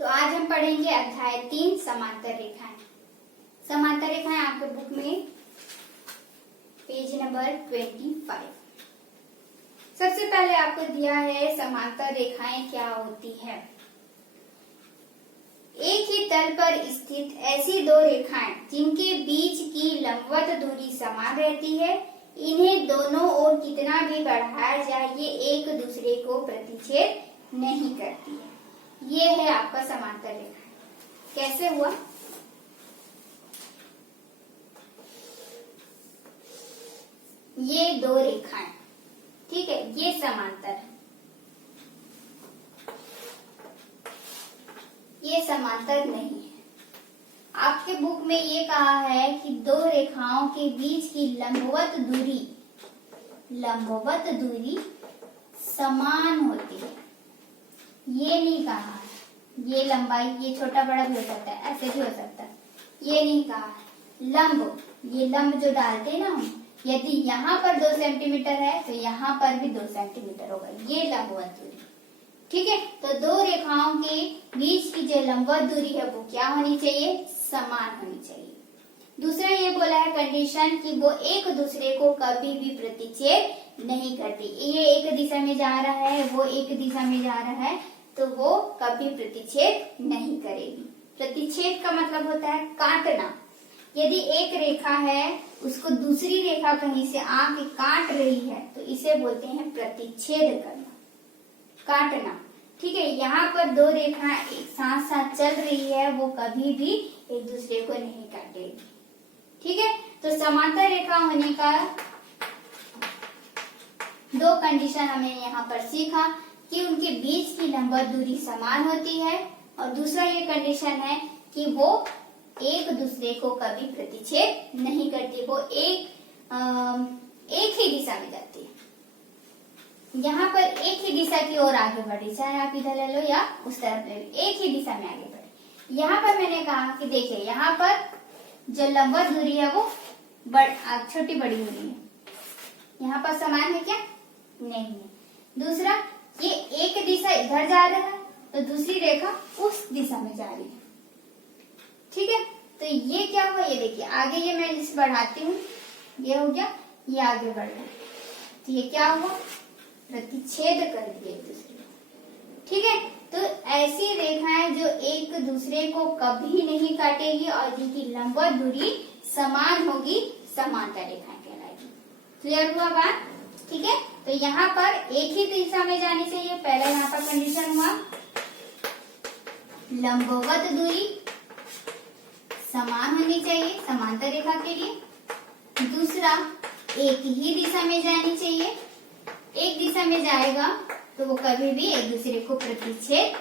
तो आज हम पढ़ेंगे अध्याय 3 समांतर रेखाएं। समांतर रेखाएं आपके बुक में पेज नंबर 25। सबसे पहले आपको दिया है समांतर रेखाएं क्या होती है। एक ही तल पर स्थित ऐसी दो रेखाएं जिनके बीच की लंबवत दूरी समान रहती है, इन्हें दोनों ओर कितना भी बढ़ाया जाए ये एक दूसरे को प्रतिच्छेद नहीं करती है। ये है आपका समांतर रेखा। कैसे हुआ? ये दो रेखाएं, ठीक है, ये समांतर है, ये समांतर नहीं है। आपके बुक में ये कहा है कि दो रेखाओं के बीच की लंबवत दूरी समान होती है। ये नहीं कहा है ये लंबाई, ये छोटा बड़ा भी हो सकता है, ऐसे भी हो सकता है, ये नहीं कहा है। ये लंब जो डालते हैं ना हम, यदि यहाँ पर 2 सेंटीमीटर है तो यहाँ पर भी 2 सेंटीमीटर होगा, ये लंबवत दूरी, ठीक है। तो दो रेखाओं के बीच की जो लंबवत दूरी है वो क्या होनी चाहिए? समान होनी चाहिए। दूसरा ये बोला है कंडीशन कि वो एक दूसरे को कभी भी प्रतिच्छेद नहीं करती। ये एक दिशा में जा रहा है, वो एक दिशा में जा रहा है, तो वो कभी प्रतिच्छेद नहीं करेगी। प्रतिच्छेद का मतलब होता है काटना। यदि एक रेखा है उसको दूसरी रेखा कहीं से आके काट रही है तो इसे बोलते हैं प्रतिच्छेद करना, काटना, ठीक है। यहाँ पर दो रेखाएं एक साथ साथ चल रही है, वो कभी भी एक दूसरे को नहीं काटेगी, ठीक है। तो समांतर रेखा होने का दो कंडीशन हमने यहाँ पर सीखा कि उनके बीच की लंबवत दूरी समान होती है, और दूसरा ये कंडीशन है कि वो एक दूसरे को कभी प्रतिच्छेद नहीं करती, वो एक ही दिशा में जाती है। यहाँ पर एक ही दिशा की ओर आगे बढ़ी, चाहे आप इधर ले लो या उस तरफ ले लो, एक ही दिशा में आगे बढ़े। यहाँ पर मैंने कहा कि देखिए यहाँ पर जो लंबवत दूरी है वो छोटी बड़ी हो रही है, यहाँ पर समान है क्या? नहीं है। दूसरा, ये एक दिशा इधर जा रहा है तो दूसरी रेखा उस दिशा में जा रही है, ठीक है। तो ये क्या हुआ? ये देखिए आगे, ये मैं इसे बढ़ाती हूँ, ये हो गया, ये आगे बढ़ गया, तो ये क्या हुआ? प्रतिच्छेद कर दिए एक दूसरे को, ठीक है। तो ऐसी रेखाएं जो एक दूसरे को कभी नहीं काटेगी और जिनकी लंबवत दूरी समान होगी, समांतर रेखाएं कहलाएगी। क्लियर हुआ बात? ठीक है। तो यहाँ पर एक ही दिशा में जानी चाहिए। पहला यहाँ पर कंडीशन हुआ लंबवत दूरी समान होनी चाहिए समांतर रेखा के लिए। दूसरा, एक ही दिशा में जानी चाहिए। एक दिशा में जाएगा तो वो कभी भी एक दूसरे को प्रतिच्छेद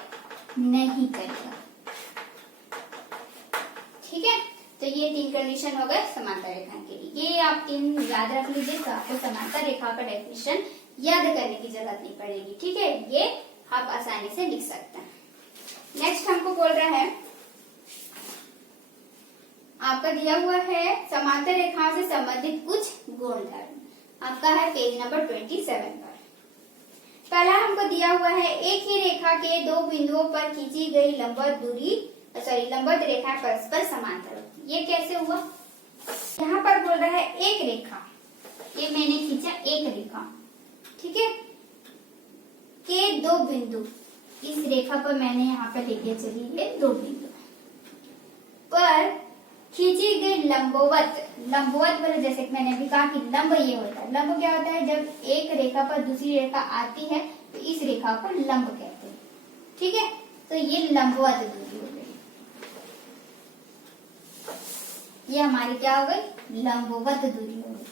नहीं करेगा, ठीक है। तो ये 3 कंडीशन हो गए समांतर रेखा के लिए। ये आप 3 याद रख लीजिए तो आपको समांतर रेखा का डेफिनेशन याद करने की जरूरत नहीं पड़ेगी, ठीक है। ये आप आसानी से लिख सकते हैं। नेक्स्ट हमको बोल रहा है, आपका दिया हुआ है समांतर रेखाओं से संबंधित कुछ गुणधर्म। आपका है पेज नंबर 27 पर। पहला हमको दिया हुआ है एक ही रेखा के दो बिंदुओं पर खींची गई लंबवत रेखा परस्पर समांतर होती है। ये कैसे हुआ? यहाँ पर बोल रहा है एक रेखा, ये मैंने खींचा एक रेखा, ठीक है, के दो बिंदु, इस रेखा पर मैंने यहाँ पर लेके चली है 2 बिंदु पर खींची गई लंबवत मतलब जैसे कि मैंने अभी कहा कि लंब ये होता है। लंब क्या होता है? जब एक रेखा पर दूसरी रेखा आती है तो इस रेखा को लंब कहते हैं, ठीक है। तो ये लंबवत दूरी हो गई, ये हमारी क्या हो गई? लंबवत दूरी हो गई।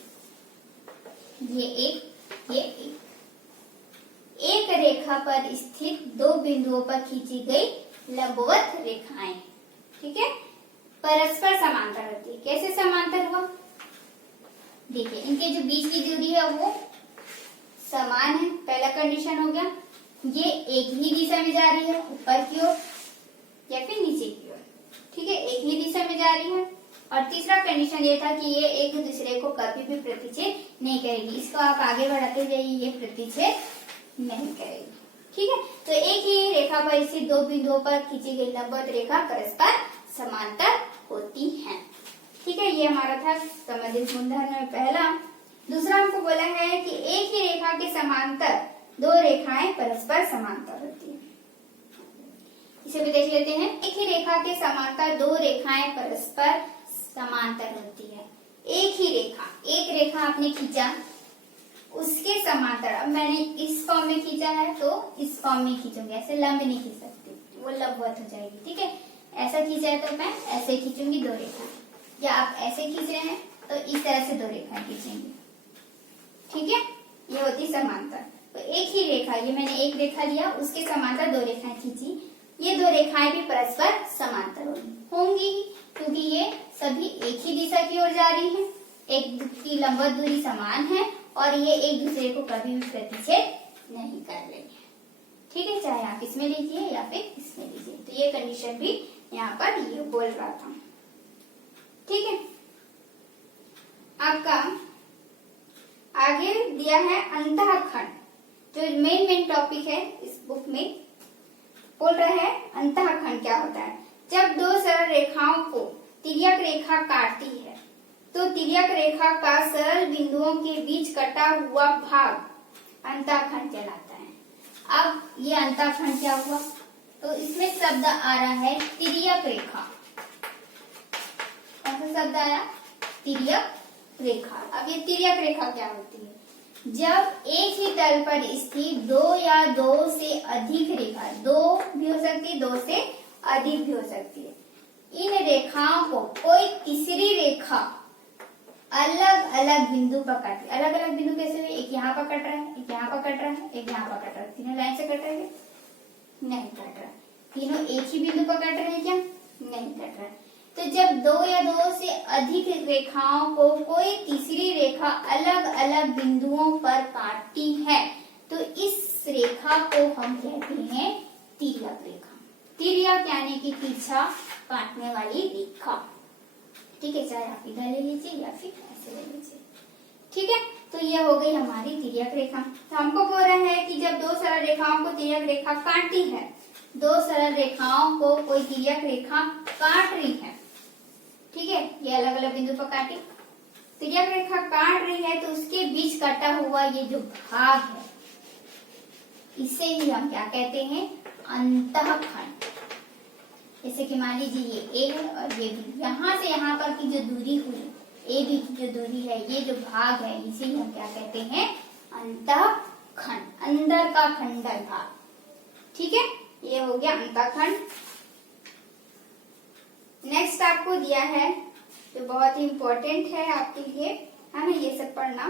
ये एक रेखा पर स्थित 2 बिंदुओं पर खींची गई लंबवत रेखाएं, ठीक है, परस्पर समांतर होती है। कैसे समांतर हुआ? देखिए इनके जो बीच की दूरी है वो समान है, पहला कंडीशन हो गया। ये एक ही दिशा में जा रही है, ऊपर की ओर या फिर नीचे की ओर, ठीक है, एक ही दिशा में जा रही है। और तीसरा कंडीशन ये था कि ये एक दूसरे को कभी भी प्रतिच्छेद नहीं करेगी। इसको आप आगे बढ़ाते जाइए, ये प्रतिच्छेद नहीं करेगी, ठीक है, तो एक ही रेखा पर स्थित दो बिंदुओं पर खींची गई लंबवत रेखा परस्पर समांतर होती है। ठीक है, ये हमारा था संबंधित गुणधर्म में पहला। दूसरा हमको बोला है कि एक ही रेखा के समांतर दो रेखाएं परस्पर समांतर होती है। इसे भी देख लेते हैं। एक ही रेखा के समांतर दो रेखाएं परस्पर समांतर होती है। एक ही रेखा, एक रेखा आपने खींचा, उसके समांतर, अब मैंने इस फॉर्म में खींचा है तो इस फॉर्म में खींचूंगी, ऐसे लंब नहीं खींच सकती, वो लंबवत हो जाएगी। ठीक है, ऐसा खींचा है तो मैं ऐसे खींचूंगी दो रेखाएं, या आप ऐसे खींच रहे हैं तो इस तरह से दो रेखाएं खींचेंगे। ठीक है, ये होती समांतर। तो एक ही रेखा, ये मैंने एक रेखा लिया, उसके समांतर दो रेखाएं खींची, ये दो रेखाएं भी परस्पर समांतर होंगी क्योंकि ये सभी एक ही दिशा की ओर जा रही हैं, एक की लंबवत दूरी समान है और ये एक दूसरे को कभी भी प्रतिच्छेद नहीं कर रही है। ठीक है, चाहे आप इसमें लीजिए या फिर इसमें लीजिए, तो ये कंडीशन भी यहाँ पर ये बोल रहा था। ठीक है, आपका आगे दिया है अंतःखंड, जो मेन टॉपिक है इस बुक में। बोल रहा है अंतःखंड क्या होता है। जब दो सरल रेखाओं को तिर्यक रेखा काटती है तो तिर्यक रेखा का सरल बिंदुओं के बीच कटा हुआ भाग अंतःखंड कहलाता है। अब ये अंतःखंड क्या हुआ, तो इसमें शब्द आ रहा है तिर्यक रेखा। कौन सा शब्द आया, तिर्यक रेखा। अब ये तिर्यक रेखा क्या होती है, जब एक ही तल पर स्थित दो या दो से अधिक रेखा, दो भी हो सकती है, दो से अधिक भी हो सकती है, इन रेखाओं को कोई तीसरी रेखा अलग अलग बिंदु पर काटती है। अलग अलग बिंदु कैसे हुए, एक यहाँ पर कट रहा है, एक यहाँ पर कट रहा है, एक यहाँ पर कट रहा है, तीनों लाइन से कट रहे हैं, नहीं कट रहा, तीनों एक ही बिंदु पर कट रहे हैं क्या, नहीं कट रहा। तो जब दो या दो से अधिक रेखाओं को कोई तीसरी रेखा अलग अलग बिंदुओं पर काटती है तो इस रेखा को हम कहते हैं तिर्यक रेखा। तिर्यक यानी कि तिरछा काटने वाली रेखा। ठीक है, चाहे आप इधर ले लीजिए या फिर ऐसे ले लीजिए। ठीक है, तो ये हो गई हमारी तिर्यक रेखा। तो हमको बोल रहा है कि जब दो सरल रेखाओं को तिर्यक रेखा काटती है, दो सरल रेखाओं को कोई तिर्यक रेखा काट रही है, ठीक है, ये अलग अलग बिंदु पर काटी, तिर्यक रेखा काट रही है तो उसके बीच कटा हुआ ये जो भाग है, इसे ही हम क्या कहते हैं, अंतःखंड। जैसे कि मान लीजिए ये ए है और ये बी, यहाँ से यहाँ पर की जो दूरी हुई, ए बी की जो दूरी है, ये जो भाग है, इसे ही हम क्या कहते हैं, अंतःखंड, अंदर का खंडर भाग। ठीक है, ये हो गया अंतःखंड। नेक्स्ट आपको दिया है जो बहुत ही इम्पोर्टेंट है आपके लिए, है ना, ये सब पढ़ना।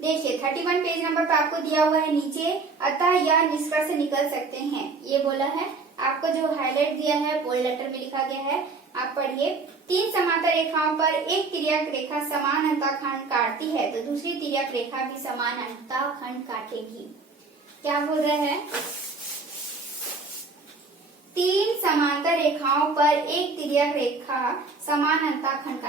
देखिए 31 पेज नंबर पर आपको दिया हुआ है नीचे, अतः यह निष्कर्ष निकल सकते हैं, ये बोला है। आपको जो हाईलाइट दिया है बोल्ड लेटर में लिखा गया है, आप पढ़िए। तीन समांतर रेखाओं पर एक तिर्यक रेखा समान अंतःखंड काटती है तो दूसरी तिर्यक रेखा भी समान अंतःखंड काटेगी। क्या बोल रहे हैं, तीन समांतर रेखाओं पर एक तिर्यक रेखा समान अंतःखंड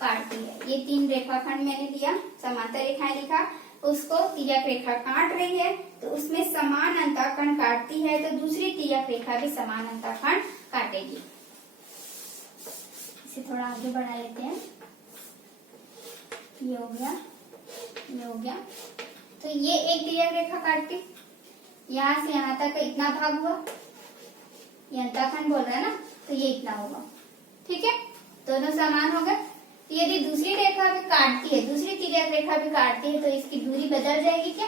काटती है। ये तीन रेखाखंड मैंने दिया, समांतर रेखाएं लिखा, उसको तिर्यक रेखा काट रही है तो उसमें समान अंतःखंड काटती है तो दूसरी तिर्यक रेखा भी समान अंतःखंड काटेगी। इसे थोड़ा आगे बढ़ा लेते हैं। ये हो गया, ये हो गया, तो ये एक तिर्यक रेखा काटती, यहाँ से यहाँ तक इतना भाग हुआ, ये अंतःखंड बोल रहा है ना, तो ये इतना होगा। ठीक है, दोनों समान हो गए। तो यदि दूसरी रेखा भी काटती है, दूसरी तिर्यक रेखा भी काटती है तो इसकी दूरी बदल जाएगी क्या,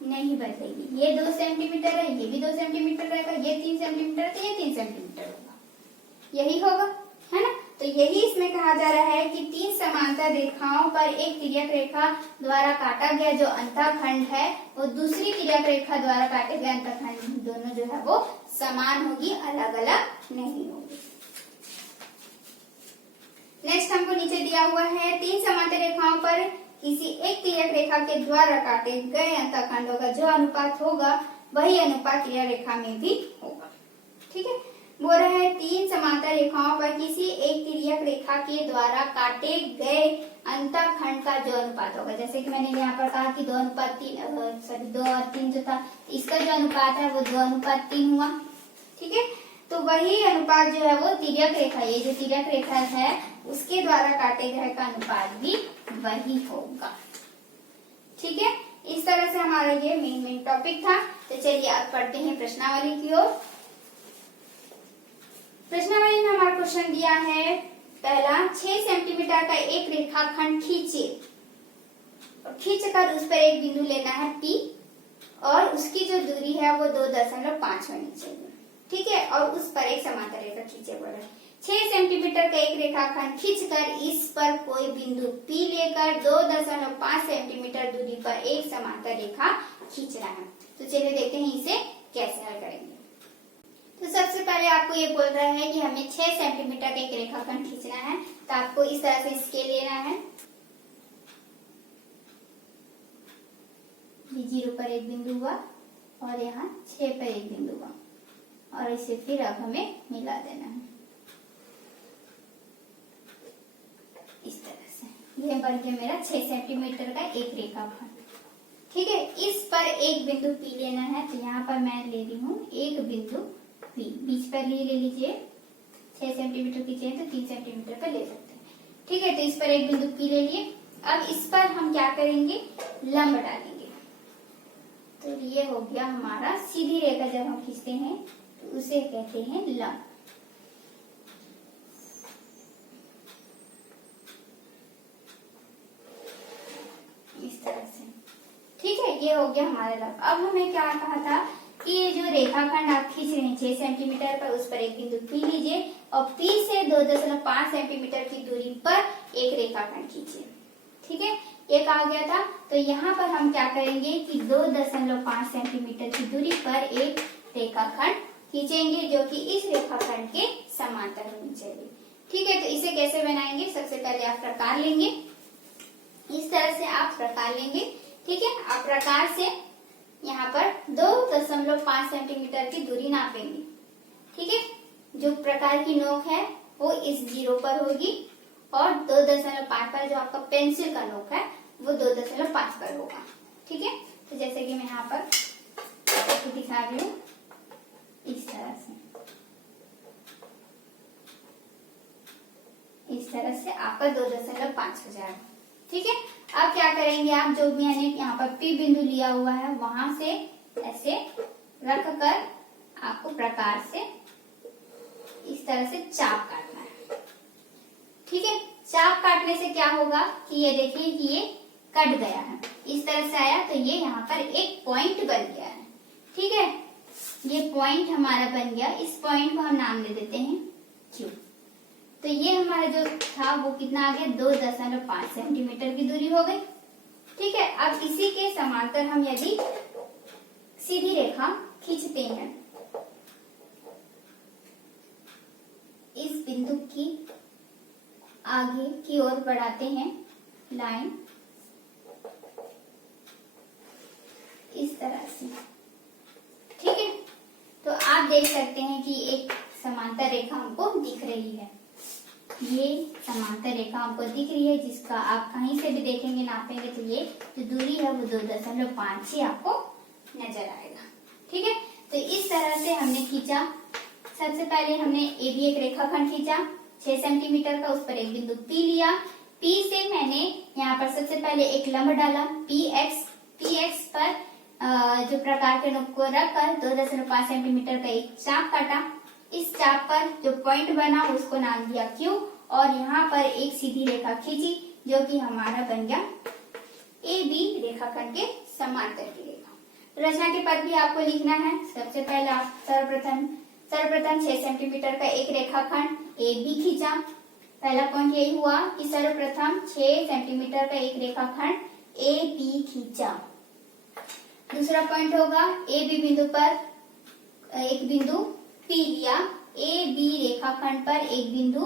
नहीं बदलेगी। ये 2 सेंटीमीटर है, ये भी 2 सेंटीमीटर रहेगा, ये 3 सेंटीमीटर तो ये 3 सेंटीमीटर होगा, यही होगा, है ना। तो यही इसमें कहा जा रहा है कि तीन समांतर रेखाओं पर एक तिर्यक रेखा द्वारा काटा गया जो अंतःखंड है वो दूसरी तिर्यक रेखा द्वारा काटे गए अंतःखंड दोनों जो है वो समान होगी, अलग अलग नहीं होगी। नेक्स्ट हमको नीचे दिया हुआ है, तीन समांतर रेखाओं पर किसी एक तिर्यक रेखा के द्वारा काटे गए अंतःखंडों का जो अनुपात होगा वही अनुपात तिर्यक रेखा में भी होगा। ठीक है, बोल रहा है 3 समांतर रेखाओं पर किसी एक तिर्यक रेखा के द्वारा काटे गए अंतःखंड का जो अनुपात होगा, जैसे कि मैंने यहाँ पर कहा कि 2:3 सॉरी 2 और 3 जो था, इसका जो अनुपात है वो 2:3 हुआ। ठीक है, तो वही अनुपात जो है वो तिर्यक रेखा, ये जो तिर्यक रेखा है उसके द्वारा काटे गए का अनुपात भी वही होगा। ठीक है, इस तरह से हमारा ये मेन टॉपिक था। तो चलिए अब पढ़ते हैं प्रश्नावली की ओर। प्रश्नावली में हमारा क्वेश्चन दिया है पहला, 6 सेंटीमीटर का एक रेखाखंड खींचिए, खींचकर उस पर एक बिंदु लेना है P और उसकी जो दूरी है वो 2.5 होनी चाहिए। ठीक है, और उस पर एक समांतर रेखा खींचे बोल रहे हैं। 6 सेंटीमीटर का एक रेखाखंड खींचकर इस पर कोई बिंदु P लेकर 2.5 सेंटीमीटर दूरी पर एक समांतर रेखा खींचना है। तो चलिए देखते हैं इसे कैसे हल करेंगे। तो सबसे पहले आपको ये बोल रहा है कि हमें 6 सेंटीमीटर का एक रेखाखंड खींचना है, तो आपको इस तरह से स्केल लेना है। 0 पर एक बिंदु हुआ और यहाँ 6 पर एक बिंदु हुआ और इसे फिर अब हमें मिला देना है इस तरह से। यह बन गया मेरा 6 सेंटीमीटर का एक रेखाखंड। ठीक है, इस पर एक बिंदु P लेना है, तो यहाँ पर मैं ले रही हूँ एक बिंदु P, बीच पर ले लीजिए। 6 सेंटीमीटर की चाहिए तो 3 सेंटीमीटर पर ले सकते हैं। ठीक है, तो इस पर एक बिंदु P ले लिए। अब इस पर हम क्या करेंगे, लंब डालेंगे। तो ये हो गया हमारा सीधी रेखा, जब हम खींचते हैं तो उसे कहते हैं लंब। इस तरह से। ठीक है, ये हो गया हमारा लंब। अब हमें क्या कहा था कि ये जो रेखाखंड आप खींच रहे हैं 6 सेंटीमीटर पर, उस पर एक बिंदु P लीजिए और P से 2.5 सेंटीमीटर की दूरी पर एक रेखाखंड खींचिए। ठीक है, ये कहा गया था। तो यहाँ पर हम क्या करेंगे कि 2.5 सेंटीमीटर की दूरी पर एक रेखाखंड खींचेंगे जो कि इस रेखाखंड के समांतर होनी चाहिए। ठीक है, तो इसे कैसे बनाएंगे, सबसे पहले आप प्रकार लेंगे। इस तरह से आप प्रकार लेंगे। ठीक है, आप प्रकार से यहाँ पर 2.5 सेंटीमीटर की दूरी नापेंगे। ठीक है, जो प्रकार की नोक है वो इस 0 पर होगी और 2.5 पर जो आपका पेंसिल का नोक है वो 2.5 पर होगा। ठीक है, तो जैसे कि मैं यहाँ पर आपको दिखा रही हूँ इस तरह से, इस तरह से आपका 2.5 हो जाएगा। ठीक है, अब क्या करेंगे, आप जो मैंने यहाँ पर P बिंदु लिया हुआ है वहां से ऐसे रख कर आपको प्रकार से इस तरह से चाप काटना है। ठीक है, चाप काटने से क्या होगा कि ये देखिए कि ये कट गया है, इस तरह से आया, तो ये यहाँ पर एक पॉइंट बन गया है। ठीक है, ये पॉइंट हमारा बन गया। इस पॉइंट को हम नाम दे देते हैं Q। तो ये हमारा जो था वो कितना आ गया, 2.5 सेंटीमीटर की दूरी हो गई। ठीक है, अब इसी के समांतर हम यदि सीधी रेखा खींचते हैं, इस बिंदु की आगे की ओर बढ़ाते हैं लाइन इस तरह से। ठीक है, तो आप देख सकते हैं कि एक समांतर रेखा हमको दिख रही है। ये समांतर रेखा हमको दिख रही है, जिसका आप कहीं से भी देखेंगे, नापेंगे तो ये जो दूरी है वो 2.5 ही आपको नजर आएगा। ठीक है, तो इस तरह से हमने खींचा। सबसे पहले हमने ए बी एक रेखाखंड खींचा 6 सेंटीमीटर का, उस पर एक बिंदु P लिया। P से मैंने यहाँ पर सबसे पहले एक लंब डाला PX पर जो प्रकार के नोक को रखकर 2.5 सेंटीमीटर का एक चाप काटा। इस चाप पर जो पॉइंट बना उसको नाम दिया Q और यहाँ पर एक सीधी रेखा खींची जो कि हमारा बन गया AB रेखाखंड के समांतर की रेखा। रचना के पद भी आपको लिखना है। सबसे पहले आप सर्वप्रथम 6 सेंटीमीटर का एक रेखाखंड AB खींचा। पहला पॉइंट यही हुआ कि सर्वप्रथम 6 सेंटीमीटर का एक रेखाखंड AB खींचा। दूसरा पॉइंट होगा AB बिंदु पर एक बिंदु P लिया, AB रेखाखंड पर एक बिंदु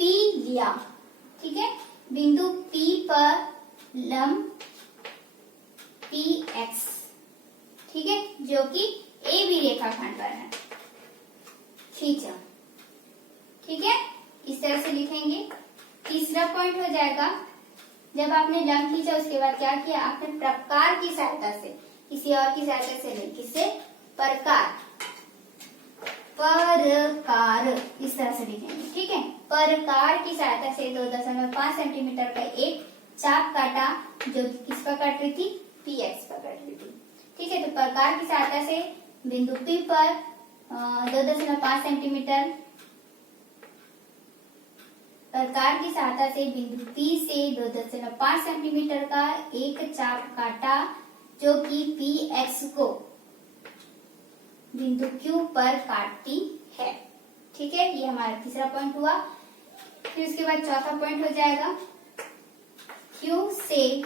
P लिया। ठीक है, बिंदु P पर लंब PX, ठीक है, जो कि AB रेखाखंड पर है। खींचा। ठीक है, इस तरह से लिखेंगे। तीसरा पॉइंट हो जाएगा, जब आपने लंब खींचा उसके बाद क्या किया, आपने प्रकार की सहायता से, किसी और की सहायता से नहीं, किससे, प्रकार, परकार, इस तरह से लिखेंगे। ठीक है, प्रकार की सहायता से 2.5 सेंटीमीटर का एक चाप काटा, जो कि किस पर कट रही थी, पीएक्स पर कट रही थी। ठीक है, तो प्रकार की सहायता से बिंदु पी पर 2.5 सेंटीमीटर, प्रकार की सहायता से बिंदु पी से 2.5 सेंटीमीटर का एक चाप काटा, जो कि पी एक्स को बिंदु क्यू पर काटती है। ठीक है, ये हमारा तीसरा पॉइंट हुआ। फिर उसके बाद चौथा पॉइंट हो जाएगा, क्यू से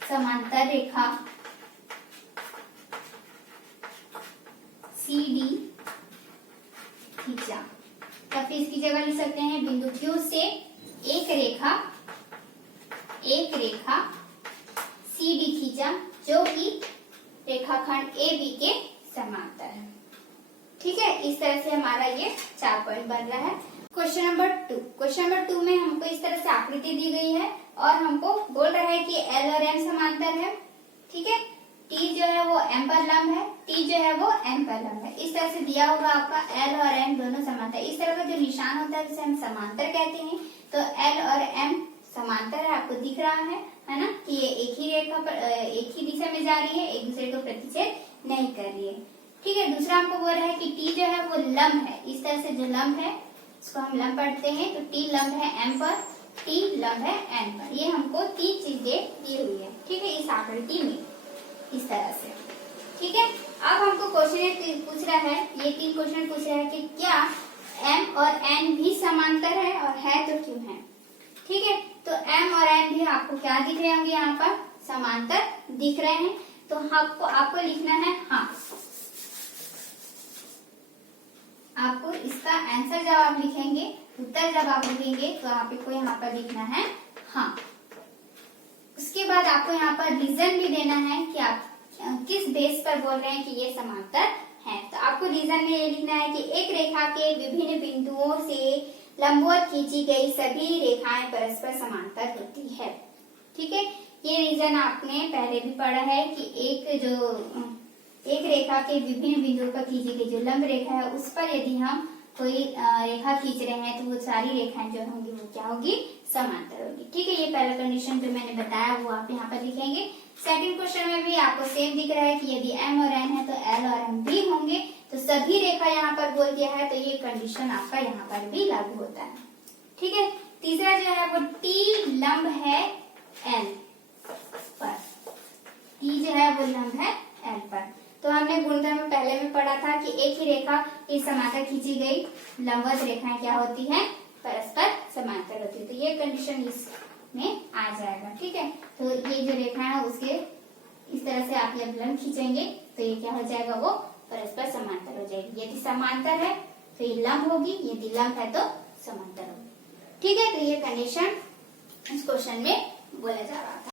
समांतर रेखा सी डी खींचा। या फिर इसकी जगह लिख सकते हैं, बिंदु क्यू से एक रेखा सी डी खींचा, जो कि रेखाखंड ए बी के समांतर है। ठीक है, इस तरह से हमारा ये 4 पॉइंट बन रहा है। क्वेश्चन नंबर 2, क्वेश्चन नंबर 2 में हमको इस तरह से आकृति दी गई है और हमको बोल रहा है कि एल और एम समांतर है। ठीक है, टी जो है वो एम पर लंब है, टी जो है वो एम पर लंब है। इस तरह से दिया होगा आपका एल और एम दोनों समांतर। इस तरह का जो निशान होता है जिसे हम समांतर कहते हैं, तो एल और एम समांतर है, आपको दिख रहा है ना, कि ये एक ही रेखा पर एक ही दिशा में जा रही है, एक दूसरे को प्रतिच्छेद नहीं कर रही है। ठीक है, दूसरा हमको बोल रहा है कि टी जो है वो लंब है। इस तरह से जो लंब है इसको हम लंब पढ़ते हैं, तो टी लंब है एम पर, टी लंब है एन पर। ये हमको 3 चीजें दी हुई है। ठीक है, इस आकृति में इस तरह से। ठीक है, अब हमको क्वेश्चन पूछ रहा है, ये 3 क्वेश्चन पूछ रहा है कि क्या एम और एन भी समांतर है, और है तो क्यों है। ठीक है, तो एम और एन भी आपको क्या दिख रहे होंगे, यहाँ पर समांतर दिख रहे हैं। तो आपको लिखना है हाँ। आपको इसका आंसर जब आप लिखेंगे, उत्तर जब आप लिखेंगे, तो आपको यहाँ पर लिखना है हाँ। उसके बाद आपको यहाँ पर रीजन भी देना है कि आप किस बेस पर बोल रहे हैं कि ये समांतर है। तो आपको रीजन में ये लिखना है कि एक रेखा के विभिन्न बिंदुओं से लंबवत खींची गई सभी रेखाएं परस्पर समांतर होती है। ठीक है, ये रीजन आपने पहले भी पढ़ा है कि एक रेखा के विभिन्न बिंदुओं पर खींची गई जो लंब रेखा है, उस पर यदि हम कोई रेखा खींच रहे हैं, तो वो सारी रेखाएं जो होंगी वो क्या होगी, समांतर होगी। ठीक है, ये पहला कंडीशन जो मैंने बताया वो आप यहाँ पर लिखेंगे। सेकंड क्वेश्चन में भी आपको सेम दिख रहा है कि यदि एम और एन है तो एल और एम भी होंगे, तो सभी रेखा यहाँ पर बोल दिया है, तो ये कंडीशन आपका यहाँ पर भी लागू होता है। ठीक है, तीसरा जो है वो टी लंब है एल पर, टी जो है वो लंब है एल पर। तो हमने गुणधर्म पहले भी पढ़ा था कि एक ही रेखा के समांतर खींची गई लंबवत रेखाएं क्या होती हैं, परस्पर समांतर होती है। तो ये कंडीशन इसमें आ जाएगा। ठीक है, तो ये जो रेखा है उसके इस तरह से आप जब लंब खींचेंगे तो ये क्या हो जाएगा, वो परस्पर समांतर हो जाएगी। यदि समांतर है तो ये लंब होगी, यदि लंब है तो समांतर होगी। ठीक है, तो ये कंडीशन इस क्वेश्चन में बोला जा रहा था।